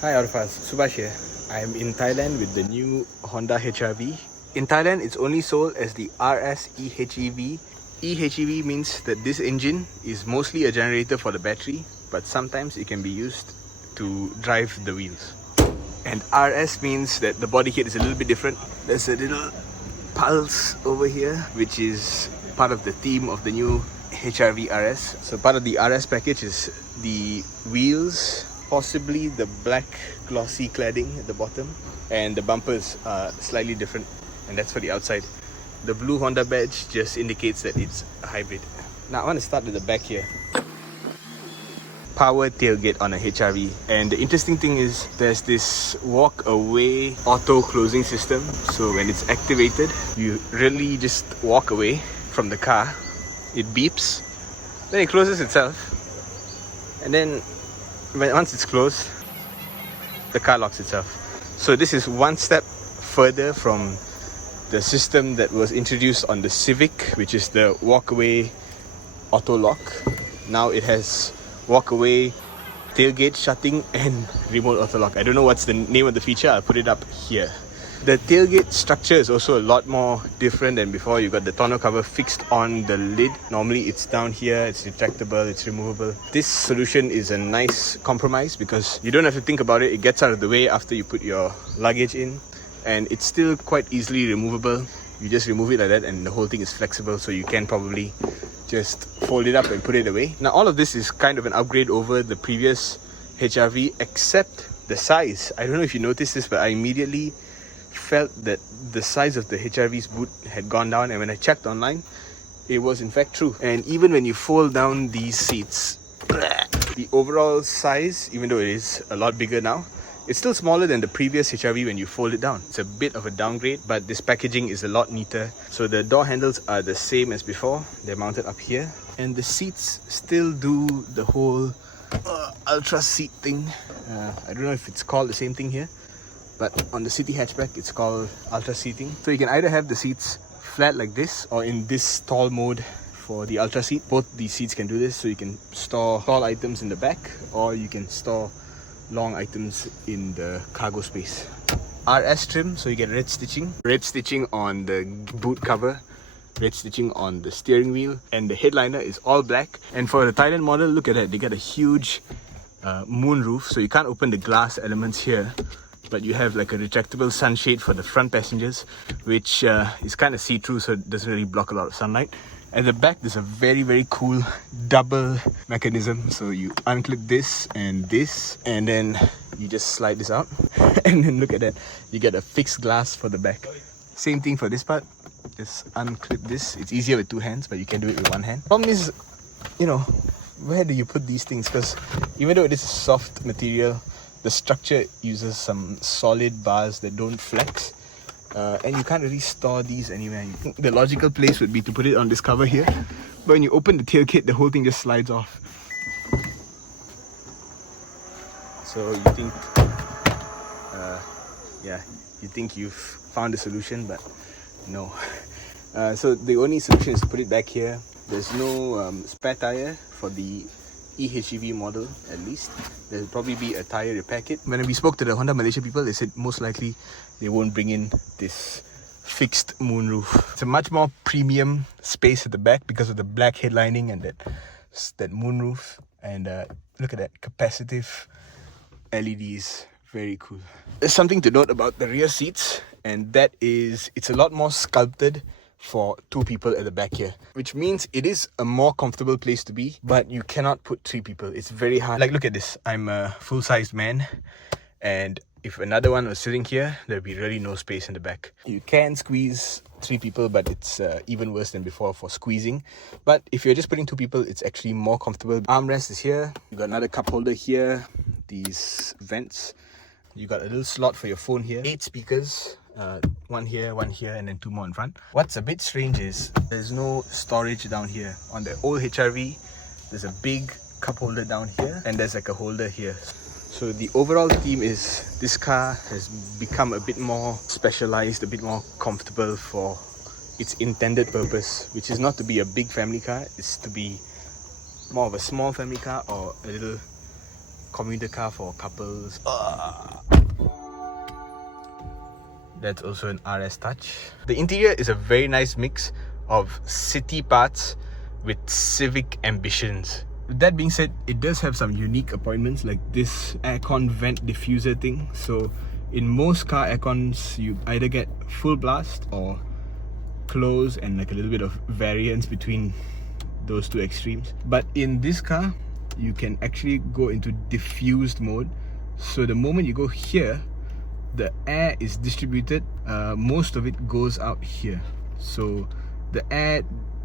Hi Autophiles, Subhash here. I'm in Thailand with the new Honda HR-V. In Thailand, it's only sold as the RS EHEV. EHEV means that this engine is mostly a generator for the battery, but sometimes it can be used to drive the wheels. And RS means that the body kit is a little bit different. There's a little pulse over here, which is part of the theme of the new HR-V RS. So part of the RS package is the wheels, possibly the black glossy cladding at the bottom, and the bumpers are slightly different, and that's for the outside. The blue Honda badge just indicates that it's a hybrid. Now I want to start with the back here. Power tailgate on a HR-V, and the interesting thing is there's this walk away auto closing system. So when it's activated, you really just walk away from the car. It beeps, then it closes itself, and then once it's closed, the car locks itself. So this is one step further from the system that was introduced on the Civic, which is the walk-away auto lock. Now it has walk-away tailgate shutting and remote auto lock. I don't know what's the name of the feature, I'll put it up here. The tailgate structure is also a lot more different than before. You've got the tonneau cover fixed on the lid. Normally it's down here, it's retractable, it's removable. This solution is a nice compromise because you don't have to think about it. It gets out of the way after you put your luggage in, and it's still quite easily removable. You just remove it like that and the whole thing is flexible, so you can probably just fold it up and put it away. Now all of this is kind of an upgrade over the previous HR-V, except the size. I don't know if you noticed this, but I immediately felt that the size of the HR-V's boot had gone down, and when I checked online, it was in fact true. And even when you fold down these seats, the overall size, even though it is a lot bigger now, it's still smaller than the previous HR-V when you fold it down. It's a bit of a downgrade, but this packaging is a lot neater. So the door handles are the same as before. They're mounted up here, and the seats still do the whole ultra seat thing. I don't know if it's called the same thing here, but on the city hatchback it's called ultra seating. So you can either have the seats flat like this, or in this tall mode for the ultra seat. Both these seats can do this, so you can store tall items in the back, or you can store long items in the cargo space. RS trim, so you get red stitching on the boot cover, red stitching on the steering wheel, and the headliner is all black. And for the Thailand model, look at that, they got a huge moon roof, so you can't open the glass elements here, but you have like a retractable sunshade for the front passengers, which is kind of see-through, so it doesn't really block a lot of sunlight. At the back, there's a very cool double mechanism. So you unclip this, and then you just slide this out. And then look at that, you get a fixed glass for the back. Same thing for this part, just unclip this. It's easier with two hands, but you can do it with one hand. Problem is, you know, where do you put these things? Because even though it is a soft material, the structure uses some solid bars that don't flex, and you can't really store these anywhere. The logical place would be to put it on this cover here, but when you open the tailgate, the whole thing just slides off. So you think, you think you've found a solution, but no. So the only solution is to put it back here. There's no spare tire for the EHEV model, at least. There'll probably be a tire repair kit. When we spoke to the Honda Malaysia people, they said most likely they won't bring in this fixed moonroof. It's a much more premium space at the back because of the black headlining and that moonroof. And look at that, capacitive LEDs, very cool. There's something to note about the rear seats, and that is it's a lot more sculpted for two people at the back here, which means it is a more comfortable place to be, but you cannot put three people. It's very hard. Like, look at this, I'm a full-sized man, and if another one was sitting here, there'd be really no space in the back. You can squeeze three people, but it's even worse than before for squeezing. But if you're just putting two people, it's actually more comfortable. Armrest is here, you got another cup holder here, these vents, you got a little slot for your phone here, 8 speakers, one here, and then 2 more in front. What's a bit strange is there's no storage down here. On the old HR-V, there's a big cup holder down here, and there's like a holder here. So the overall theme is this car has become a bit more specialized, a bit more comfortable for its intended purpose, which is not to be a big family car, it's to be more of a small family car or a little commuter car for couples. That's also an RS Touch. The interior is a very nice mix of city parts with civic ambitions. With that being said, it does have some unique appointments like this aircon vent diffuser thing. So in most car aircons, you either get full blast or close and like a little bit of variance between those two extremes. But in this car, you can actually go into diffused mode. So the moment you go here, the air is distributed, most of it goes out here. So the air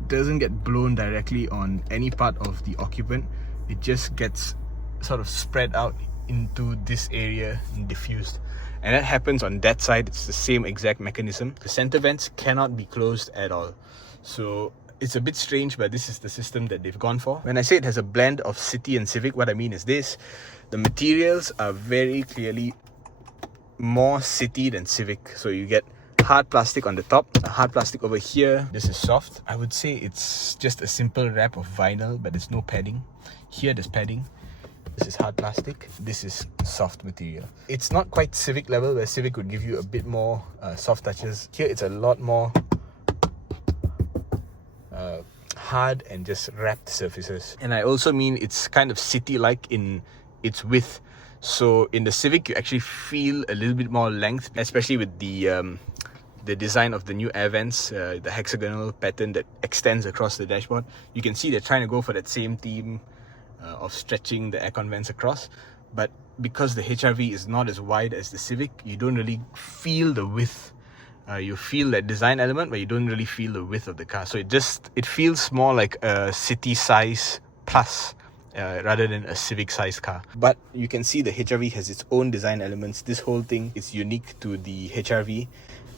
doesn't get blown directly on any part of the occupant. It just gets sort of spread out into this area and diffused. And that happens on that side. It's the same exact mechanism. The center vents cannot be closed at all. So it's a bit strange, but this is the system that they've gone for. When I say it has a blend of city and civic, what I mean is this. The materials are very clearly more city than civic. So you get hard plastic on the top, hard plastic over here. This is soft. I would say it's just a simple wrap of vinyl, but there's no padding. Here there's padding. This is hard plastic. This is soft material. It's not quite civic level, where civic would give you a bit more soft touches. Here it's a lot more hard and just wrapped surfaces. And I also mean it's kind of city-like in its width. So in the Civic, you actually feel a little bit more length, especially with the design of the new air vents, the hexagonal pattern that extends across the dashboard. You can see they're trying to go for that same theme of stretching the aircon vents across. But because the HRV is not as wide as the Civic, you don't really feel the width. You feel that design element, but you don't really feel the width of the car. So it feels more like a city size plus. Rather than a Civic size car. But you can see the HRV has its own design elements. This whole thing is unique to the HRV.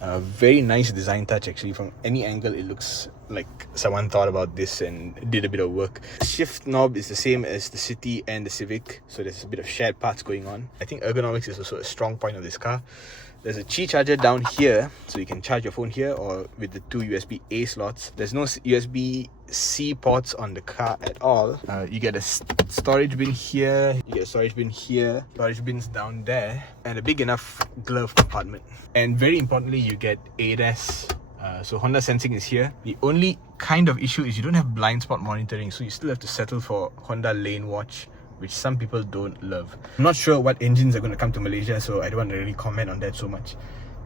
Very nice design touch actually. From any angle it looks like someone thought about this and did a bit of work. The shift knob is the same as the City and the Civic, so there's a bit of shared parts going on. I think ergonomics is also a strong point of this car. There's a Qi charger down here, so you can charge your phone here or with the two USB-A slots. There's no USB-C ports on the car at all. You get a storage bin here, you get a storage bin here, storage bins down there, and a big enough glove compartment. And very importantly, you get ADAS. So Honda Sensing is here. The only kind of issue is you don't have blind spot monitoring, so you still have to settle for Honda Lane Watch, which some people don't love. I'm not sure what engines are going to come to Malaysia, so I don't want to really comment on that so much.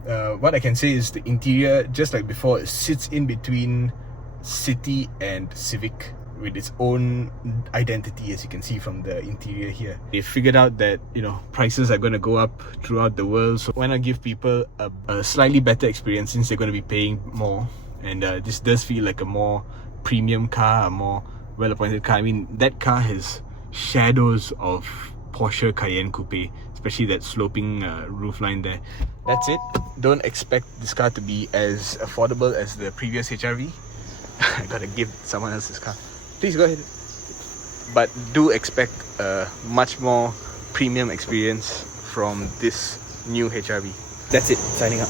What I can say is the interior, just like before, it sits in between City and Civic with its own identity, as you can see from the interior here. They figured out that, you know, prices are going to go up throughout the world, so why not give people a slightly better experience since they're going to be paying more. And this does feel like a more premium car, a more well-appointed car. I mean, that car has shadows of Porsche Cayenne Coupe, especially that sloping roofline there. That's it. Don't expect this car to be as affordable as the previous HRV. I gotta give someone else this car. Please go ahead. But do expect a much more premium experience from this new HRV. That's it. Signing up.